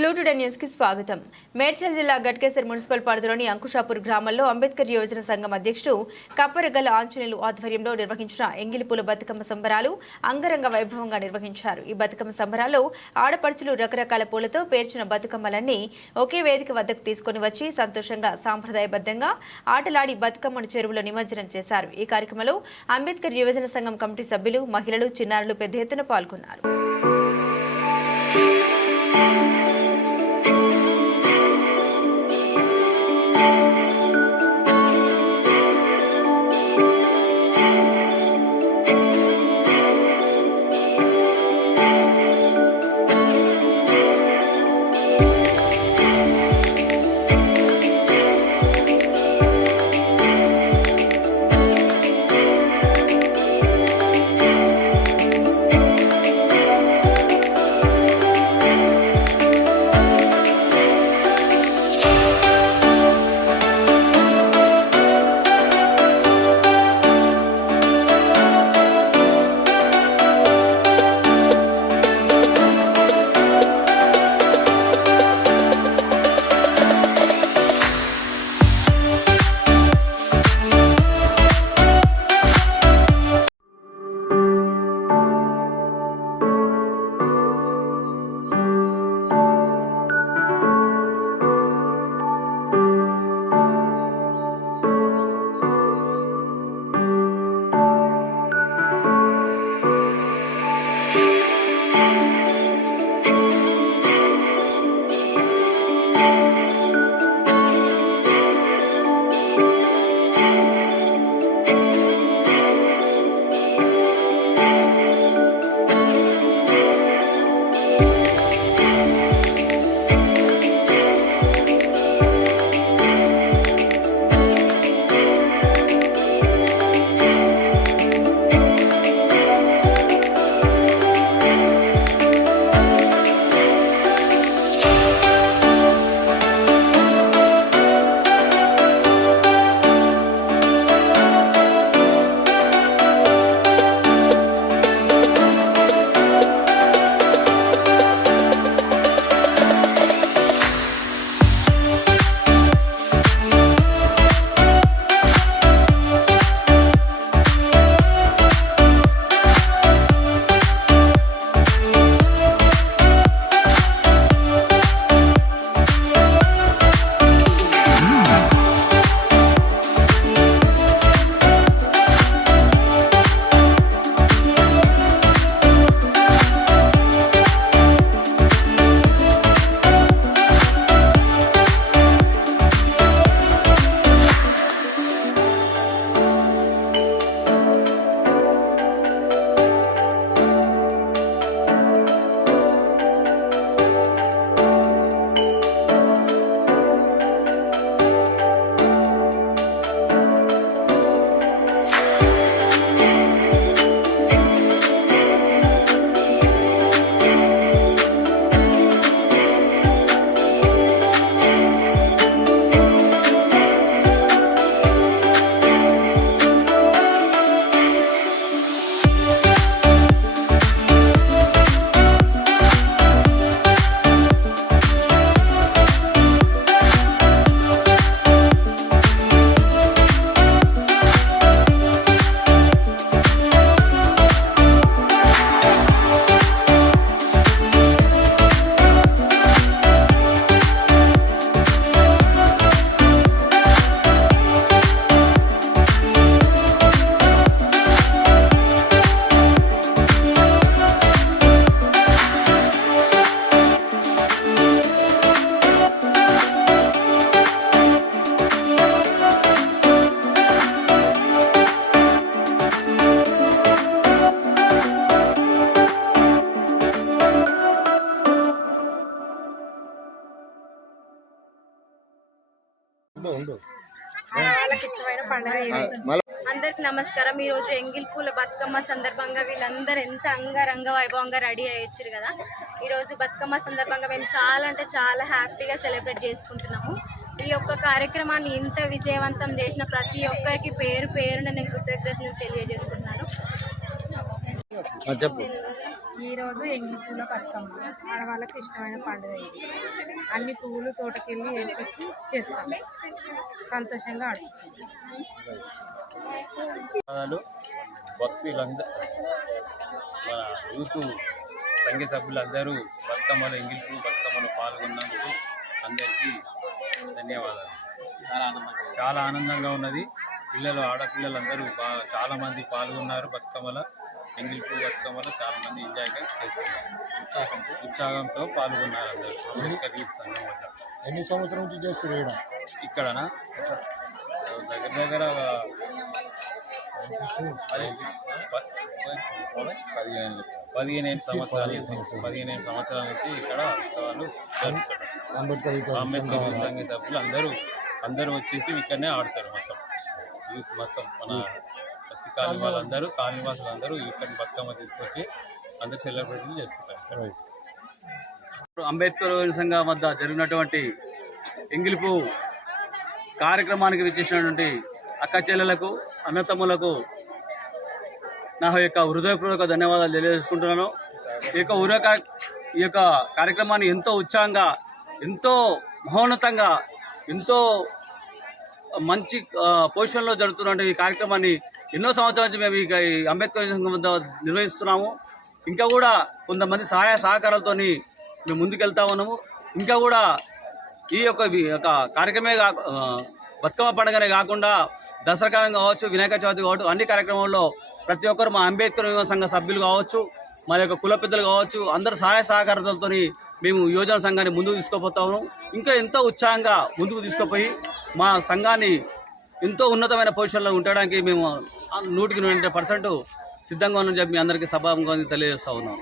క్లూటుడే news కి స్వాగతం. మేడ్చల్ జిల్లా గట్కేసర్ మున్సిపల్ పరిధిలోని అంకుషాపూర్ గ్రామంలో అంబేద్కర్ యువజన సంఘం అధ్యక్షుడు కప్పరగల ఆంజనేయులు ఆధ్వర్యంలో నిర్వహించిన ఎంగిలిపూల బతుకమ్మ సంబరాలు అంగరంగ వైభవంగా నిర్వహించారు. ఈ బతుకమ్మ సంబరాల్లో ఆడపడుచులు రకరకాల పూలతో పేర్చిన బతుకమ్మలన్నీ ఒకే వేదిక వద్దకు తీసుకుని వచ్చి సంతోషంగా సాంప్రదాయబద్ధంగా ఆటలాడి బతుకమ్మను చెరువులో నిమజ్జనం చేశారు. ఈ కార్యక్రమంలో అంబేద్కర్ యువజన సంఘం కమిటీ సభ్యులు, మహిళలు, చిన్నారులు పెద్ద ఎత్తున పాల్గొన్నారు. వాళ్ళకి ఇష్టమైన పండుగ ఇది. అందరికి నమస్కారం. ఈ రోజు ఎంగిల్ పూల బతుకమ్మ సందర్భంగా వీళ్ళందరూ ఎంత అంగరంగ వైభవంగా రెడీ అయ్యొచ్చారు కదా. ఈ రోజు బతుకమ్మ సందర్భంగా మేము చాలా అంటే చాలా హ్యాపీగా సెలబ్రేట్ చేసుకుంటున్నాము. ఈ యొక్క కార్యక్రమాన్ని ఇంత విజయవంతం చేసిన ప్రతి ఒక్కరికి పేరు పేరున నేను కృతజ్ఞతలు తెలియజేసుకుంటున్నాను. ఈరోజు ఎంగిలి పూల బతుకమ్మ ఆడవాళ్ళకి ఇష్టమైన పండుగ ఇది. అన్ని పువ్వులు తోటకెళ్ళి ఏడిపించి చేస్తాం, సంతోషంగా ఆడుకుంటాం. భక్తులందరూ మన యూత్ సంఘ సభ్యులందరూ బతుకమ్మలో ఎంగిలి పూల బతుకమ్మలో పాల్గొన్నందుకు అందరికీ ధన్యవాదాలు. చాలా ఆనందంగా ఉన్నది. ఆడపిల్లలందరూ చాలామంది పాల్గొన్నారు. బతుకమ్మలో ఎంగిలి పూల బతుకమ్మలో చాలామంది ఎంజాయ్గా చేస్తున్నారు. ఉత్సాహంతో పాల్గొన్నారు అందరూ. అంబేద్కర్ యూత్ సంఘం వద్ద ఎన్ని సంవత్సరం నుంచి చేస్తారు ఇక్కడనా దగ్గర 15 సంవత్సరాల నుంచి ఇక్కడ ఉత్సవాలు జరుపుతారు. అంబేద్కర్ యూత్ సంఘ సభ్యులు అందరూ వచ్చేసి ఇక్కడనే ఆడతారు. మొత్తం యూత్ మొత్తం మన కాలనీ వాళ్ళందరూ కాలనీవాసులందరూ ఇక్కడ బతుకమ్మ తీసుకొచ్చి అందరూ సెలబ్రేషన్ చేసుకుంటారు. అంబేద్కర్ సంఘం వద్ద జరిగినటువంటి ఎంగిలిపు కార్యక్రమానికి విచ్చేసినటువంటి అక్క చెల్లెలకు అన్నతమ్ములకు నా యొక్క హృదయపూర్వక ధన్యవాదాలు తెలియజేసుకుంటున్నాను. ఈ యొక్క కార్యక్రమాన్ని ఎంతో ఉత్సాహంగా, ఎంతో మహోన్నతంగా, ఎంతో మంచి పొజిషన్లో జరుగుతున్న ఈ కార్యక్రమాన్ని ఎన్నో సంవత్సరాల నుంచి మేము ఈ అంబేద్కర్ సంఘం వద్ద నిర్వహిస్తున్నాము. ఇంకా కూడా కొంతమంది సహాయ సహకారాలతో మేము ముందుకెళ్తా ఉన్నాము. ఇంకా కూడా ఈ యొక్క కార్యక్రమే బతుకమ్మ పండుగనే కాకుండా దసరా కాలం కావచ్చు, వినాయక చవితి కావచ్చు, అన్ని కార్యక్రమాల్లో ప్రతి ఒక్కరు మా అంబేద్కర్ సంఘ సభ్యులు కావచ్చు, మా యొక్క కుల పెద్దలు కావచ్చు, అందరు సహాయ సహకారాలతో మేము యువజన సంఘాన్ని ముందుకు తీసుకుపోతాము. ఇంకా ఎంతో ఉత్సాహంగా ముందుకు తీసుకుపోయి మా సంఘాన్ని ఎంతో ఉన్నతమైన పొజిషన్లో ఉండడానికి మేము 100% సిద్ధంగా ఉన్నామని చెప్పి మీ అందరికీ సభాముఖంగా తెలియజేస్తా ఉన్నాం.